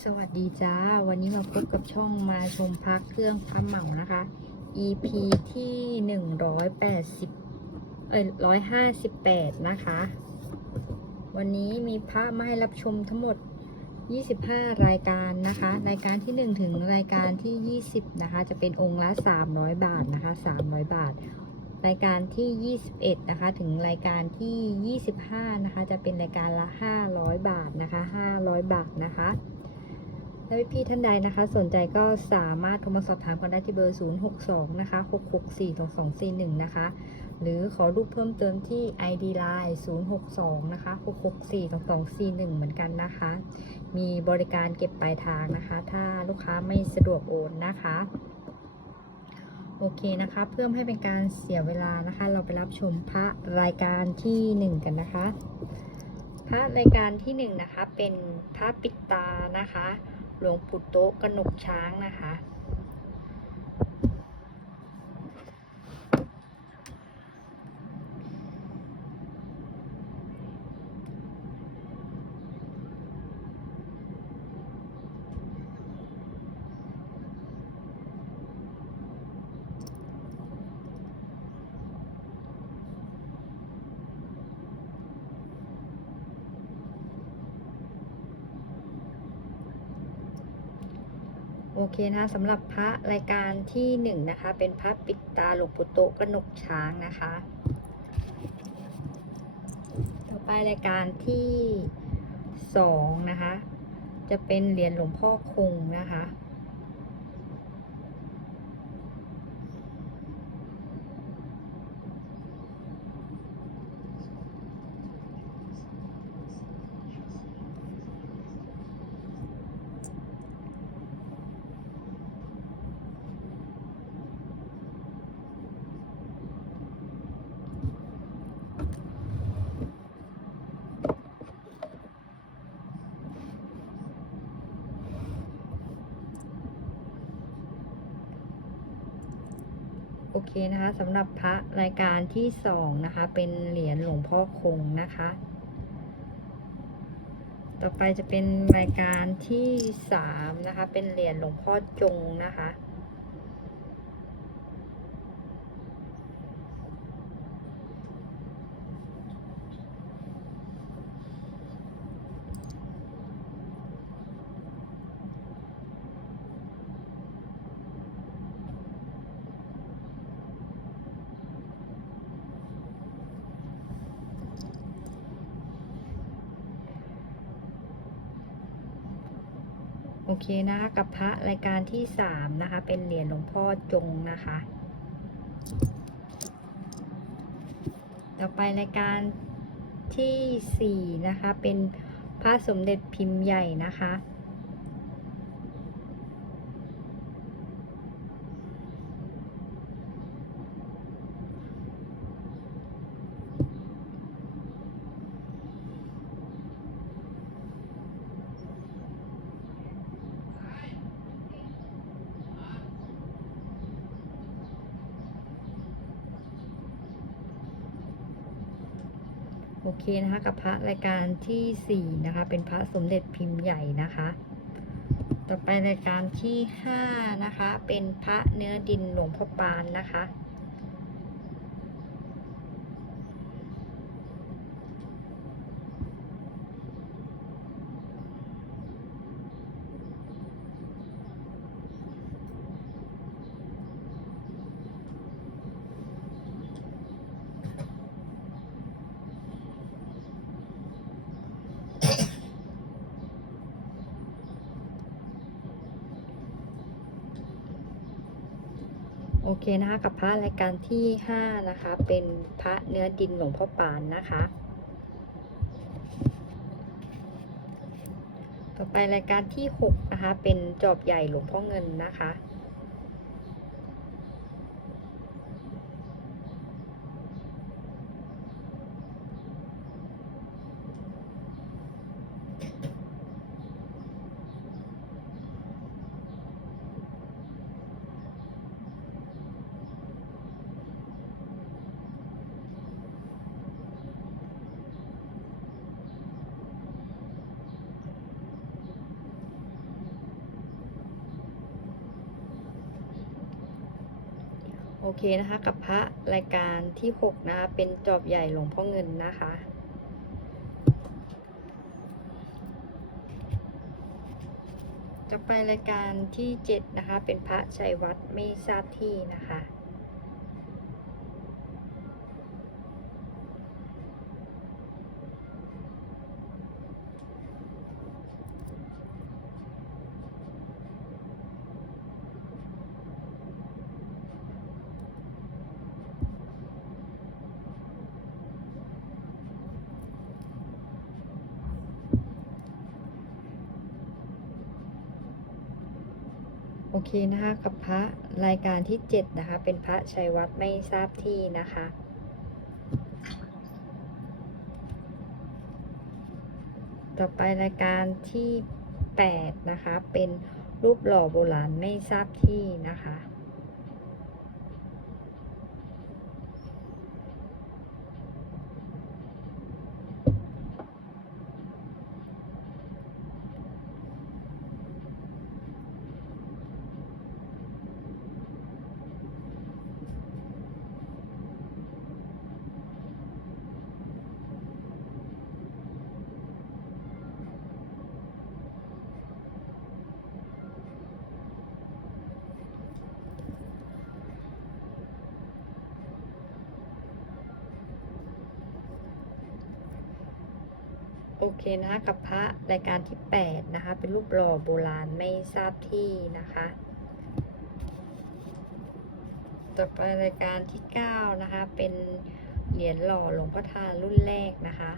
สวัสดีจ้า วันนี้มาพบกับช่องมาชมพักเครื่องพับเหมานะคะ EP ที่หนึ่งร้อยแปดสิบเอ้ยร้อยห้าสิบแปดนะคะ วันนี้มีพระมาให้รับชมทั้งหมด25รายการนะคะ รายการที่1ถึงรายการที่20นะคะ จะเป็นองค์ละ300บาทนะคะ300บาท รายการที่21นะคะ ถึงรายการที่25นะคะ จะเป็นรายการละ500บาทนะคะ500บาทนะคะ ถ้าพี่ท่านใดนะคะ สนใจก็สามารถโทรมาสอบถามกันได้ที่เบอร์ 062 นะคะ 6642241 นะคะ หรือขอรูปเพิ่มเติมที่ ID Line 062 นะคะ 6642241 เหมือนกันนะคะ มีบริการเก็บปลายทางนะคะ ถ้าลูกค้าไม่สะดวกโอนนะคะ โอเคนะคะ เพื่อไม่ให้เป็นการเสียเวลานะคะ เราไปรับชมพระรายการที่ 1 กันนะคะ พระรายการที่ 1 นะคะ เป็นพระปิดตานะคะ หลวงปู่โต๊ะกนกช้างนะคะ โอเคนะคะสำหรับพระรายการที่หนึ่งนะคะ เป็นพระปิดตาหลวงปู่โตกระนกช้างนะคะ ต่อไปรายการที่สองนะคะ จะเป็นเหรียญหลวงพ่อคงนะคะ โอ เคนะคะสำหรับพระรายการที่สองนะคะ เป็นเหรียญหลวงพ่อคงนะคะ ต่อไปจะเป็นรายการที่สามนะคะ เป็นเหรียญหลวงพ่อจงนะคะ โอเคนะคะกับพระรายการที่สามนะคะ เป็นเหรียญหลวงพ่อจงนะคะ ต่อไปรายการที่สี่นะคะ เป็นพระสมเด็จพิมพ์ใหญ่นะคะ เคนะคะกับพระรายการที่สี่นะคะ เป็นพระสมเด็จพิมพ์ใหญ่นะคะ ต่อไปรายการที่ห้านะคะ เป็นพระเนื้อดินหลวงพ่อปานนะคะ โอ เคนะคะกับพระรายการที่ห้านะคะ เป็นพระเนื้อดินหลวงพ่อปานนะคะ ต่อไปรายการที่หกนะคะ เป็นจอบใหญ่หลวงพ่อเงินนะคะ เคนะคะ กับพระรายการที่ 6 นะคะ เป็นจอบใหญ่หลวงพ่อเงินนะคะ จะไปรายการที่ 7 นะคะ เป็นพระชัยวัดไม่ทราบที่นะคะ โอเคนะคะกับพระรายการที่ 7 นะคะ เป็นพระชัยวัดไม่ทราบที่นะคะต่อไปรายการที่ 8 นะคะ เป็นรูปหล่อโบราณไม่ทราบที่นะคะ โอเคนะคะกับพระรายการที่ 8 นะคะ เป็นรูปหล่อโบราณไม่ทราบที่นะคะ ต่อไปรายการที่ 9 นะคะ เป็นเหรียญหล่อหลวงพ่อทานรุ่นแรกนะคะ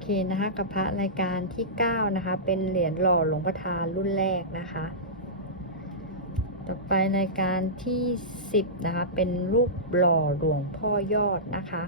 เคนะคะกับพระรายการที่ 9 นะคะ เป็นเหรียญหล่อหลวงพ่อทานรุ่นแรกนะคะ ต่อไปรายการที่ 10 นะคะ เป็นรูปหล่อหลวงพ่อยอดนะคะ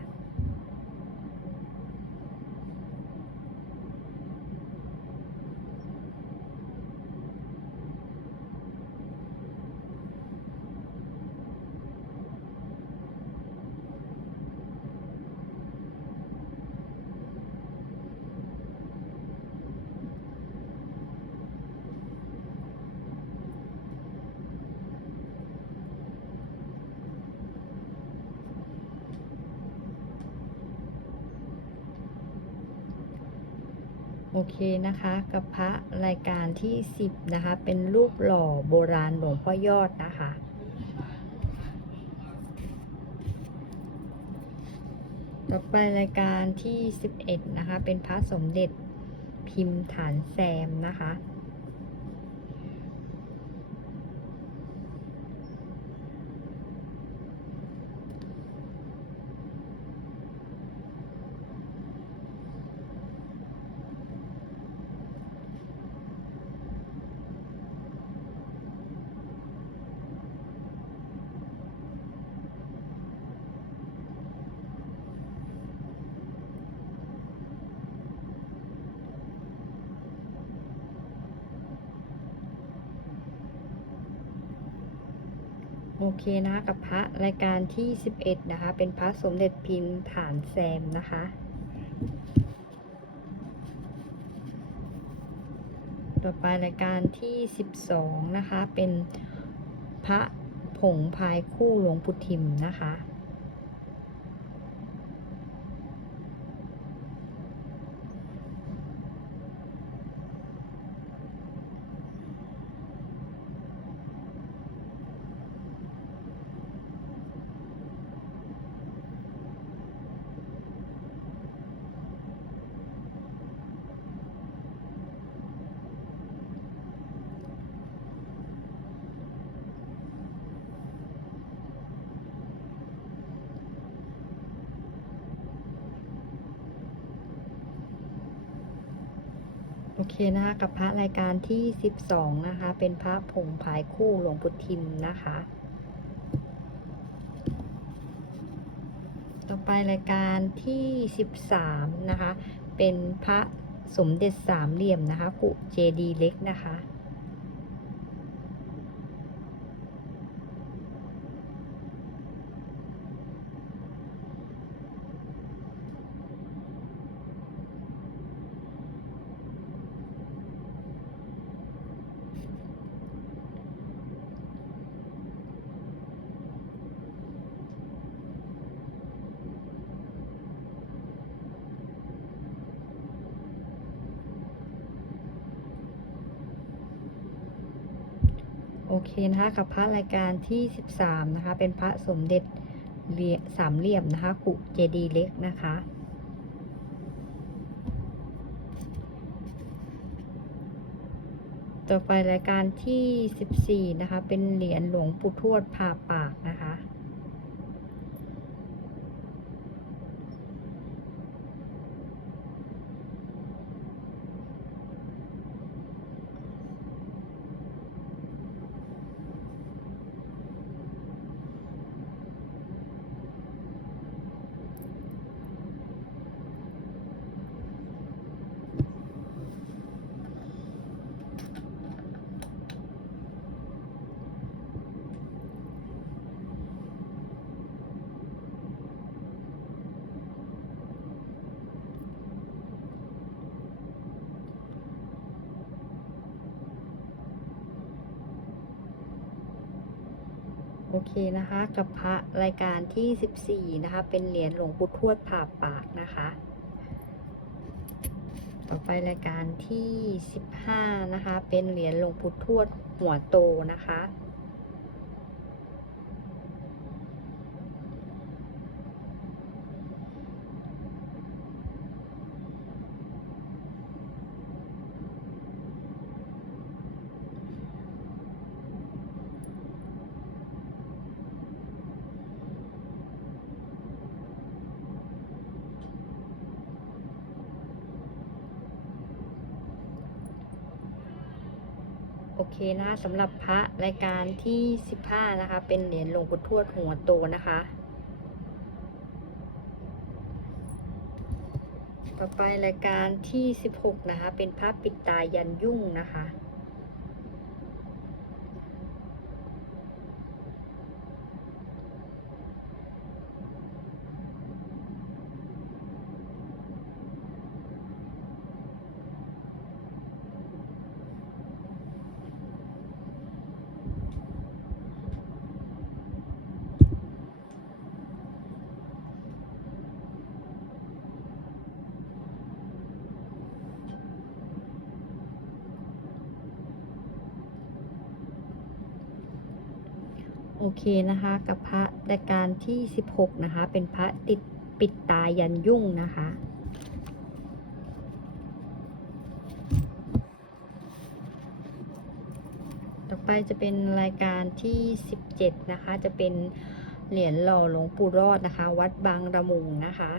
โอ เคนะคะกับพระรายการที่ 10 นะคะ เป็นรูปหล่อโบราณหลวงพ่อยอดนะคะ ต่อไปรายการที่ 11 นะคะ เป็นพระสมเด็จพิมพ์ฐานแซมนะคะ เคนะคะกับพระรายการที่ 11 นะคะ เป็นพระสมเด็จพิมพ์ฐานแซมนะคะ ต่อไปรายการที่ 12 นะคะ เป็นพระผงพายคู่หลวงปู่ทิมนะคะ โอเคนะคะกับพระรายการที่ 12 นะคะ เป็นพระผงผายคู่หลวงปู่ทิมนะคะ ต่อไปรายการที่สิบสามนะคะ เป็นพระสมเด็จสามเหลี่ยมนะคะกุเจดีเล็กนะคะ เคนะคะกับพระรายการที่ 13 นะคะ เป็นพระสมเด็จสามเหลี่ยมนะคะขุเจดีเล็กนะคะ ต่อไปรายการที่ 14 นะคะ เป็นเหรียญหลวงปู่ทวดผ่าปากนะคะ โอเคนะคะ กับพระรายการที่ 14 นะคะ เป็นเหรียญหลวงปู่ทวดผ่าปากนะคะ ต่อไปรายการที่ 15 นะคะ เป็นเหรียญหลวงปู่ทวดหัวโตนะคะ เคนะคะสำหรับพระรายการที่ 15 นะคะ เป็นเหรียญหลวงปู่ทวดหัวโตนะคะ ต่อไปรายการที่ 16 นะคะ เป็นพระปิดตายันยุ่งนะคะ โอเคนะคะ กับพระรายการที่ 16 นะคะ เป็นพระติดปิดตายันยุ่งนะคะต่อไปจะเป็นรายการที่ 17 นะคะ จะเป็นเหรียญหล่อหลวงปู่รอดนะคะ วัดบางระมุงนะคะ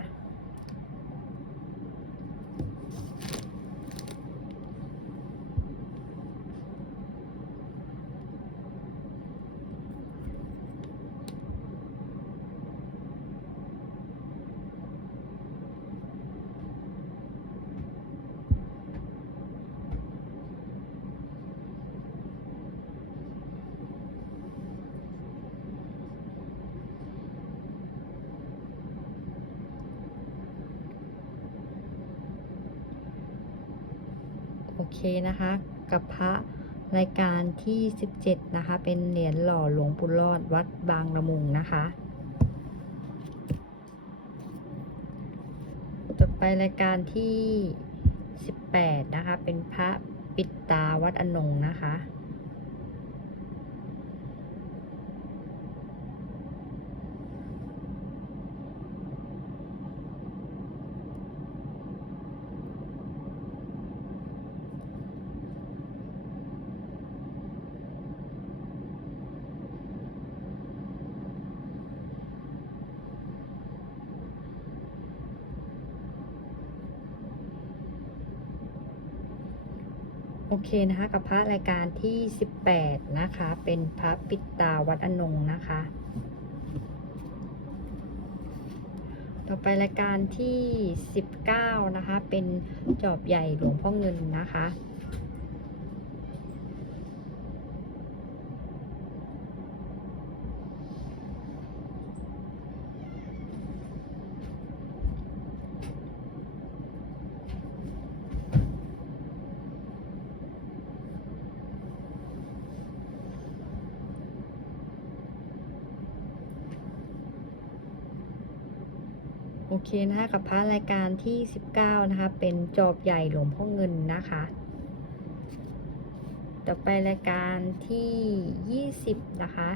นะคะ กับพระรายการที่ 17 นะคะ เป็นเหรียญหล่อหลวงปู่รอดวัดบางละมุงนะคะ ต่อไปรายการที่ 18 นะคะ เป็นพระปิดตาวัดอนงนะคะ โอเคนะคะกับพระรายการที่ 18 นะคะ เป็นพระปิตาวัดอนงนะคะ ต่อไปรายการที่ 19 นะคะ เป็นจอบใหญ่หลวงพ่อเงินนะคะ โอเคนะคะกับพระรายการที่ 19 นะคะ เป็นจอบใหญ่หลวงพ่อเงินนะคะ ต่อไปรายการที่ 20 นะคะ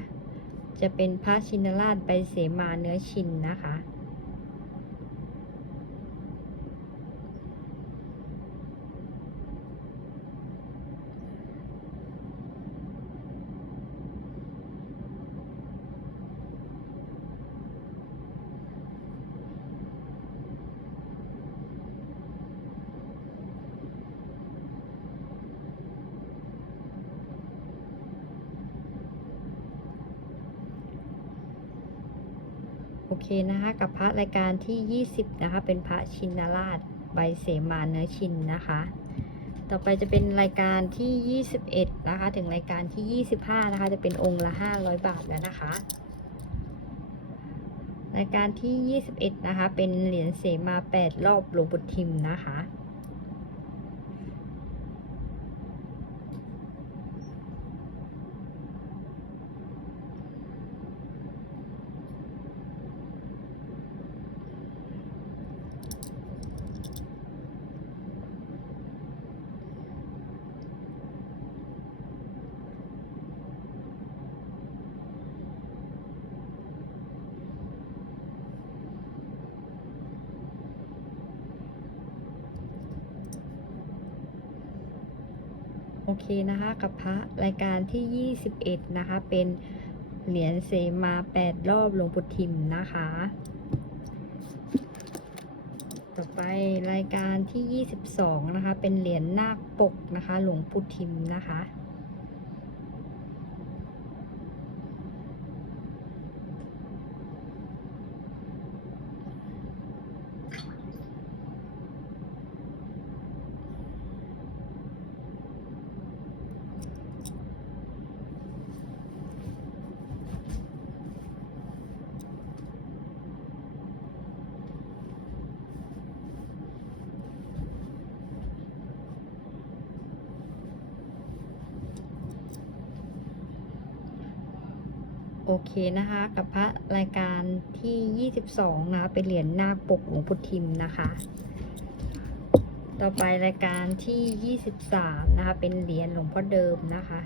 จะเป็นพระชินราชใบเสมาเนื้อชินนะคะ เคนะคะกับพระรายการที่ 20 นะคะ เป็นพระชินราชใบเสมาเนื้อชินนะคะ ต่อไปจะเป็นรายการที่ 21 นะคะ ถึงรายการที่ 25 นะคะ จะเป็นองค์ละ 500 บาทแล้วนะคะ รายการที่ 21 นะคะ เป็นเหรียญเสมา 8 รอบหลวงปู่ทิมนะคะ เคนะคะกับพระรายการที่ 21 นะคะ เป็นเหรียญเสมา 8 รอบหลวงปู่ทิมนะคะ ต่อไปรายการที่ 22 นะคะ เป็นเหรียญนาคปกนะคะ หลวงปู่ทิมนะคะ เคนะคะ กับพระรายการที่ 22 นะคะ เป็นเหรียญนาคปกหลวงพุทธิมนะคะ ต่อไปรายการที่ 23 นะคะ เป็นเหรียญหลวงพ่อเดิมนะคะ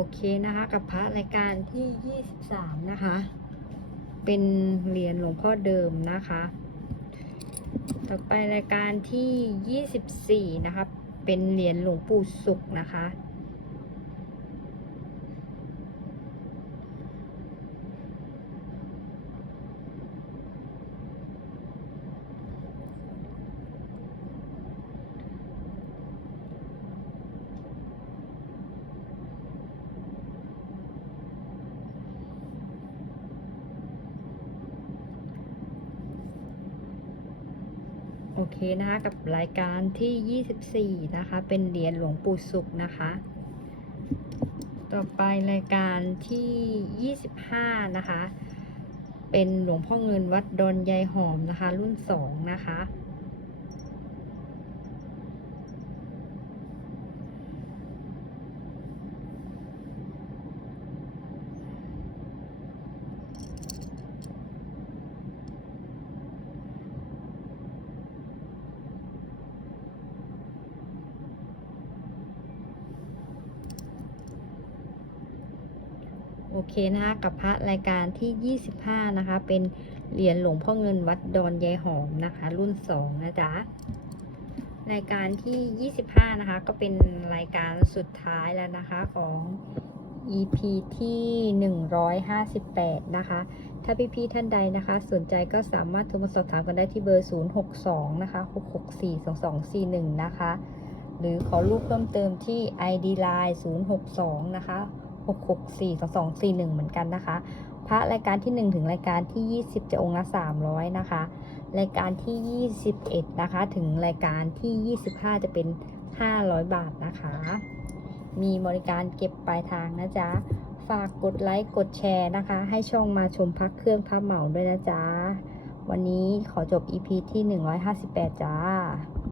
โอ เคนะคะ กับพระรายการที่ 23 นะคะ เป็นเหรียญหลวงพ่อเดิมนะคะ ต่อไปรายการที่ 24 นะคะ เป็นเหรียญหลวงปู่สุขนะคะ นะคะกับรายการที่ 24 นะคะ เป็นเหรียญหลวงปู่สุขนะคะ ต่อไปรายการที่ 25 นะคะ เป็นหลวงพ่อเงินวัดดอนยายหอมนะคะ รุ่น 2 นะคะ เคนะคะกับพระรายการที่ 25 นะคะ เป็นเหรียญหลวงพ่อเงินวัดดอนยายหอมนะคะ รุ่น 2 นะจ๊ะรายการที่ 25 นะคะ ก็เป็นรายการสุดท้ายแล้วนะคะของ EP ที่ 158 นะคะ ถ้าพี่ๆท่านใดนะคะ สนใจก็สามารถโทรมาสอบถามกันได้ที่เบอร์ 062 นะคะ 664 2241 นะคะ หรือขอรูปเพิ่มเติมที่ ID Line 062 นะคะ 664 2241 เหมือนกันนะคะ พระรายการที่ 1 ถึงรายการที่ 20 จะองค์ละ 300 นะคะ รายการที่ 21 นะคะ ถึงรายการที่ 25 จะเป็น 500 บาทนะคะ มีบริการเก็บปลายทางนะจ๊ะ ฝากกดไลค์ กดแชร์นะคะ ให้ช่องมาชมพักเครื่องพับเหมาด้วยนะจ๊ะ วันนี้ขอจบ EP ที่ 158 จ้า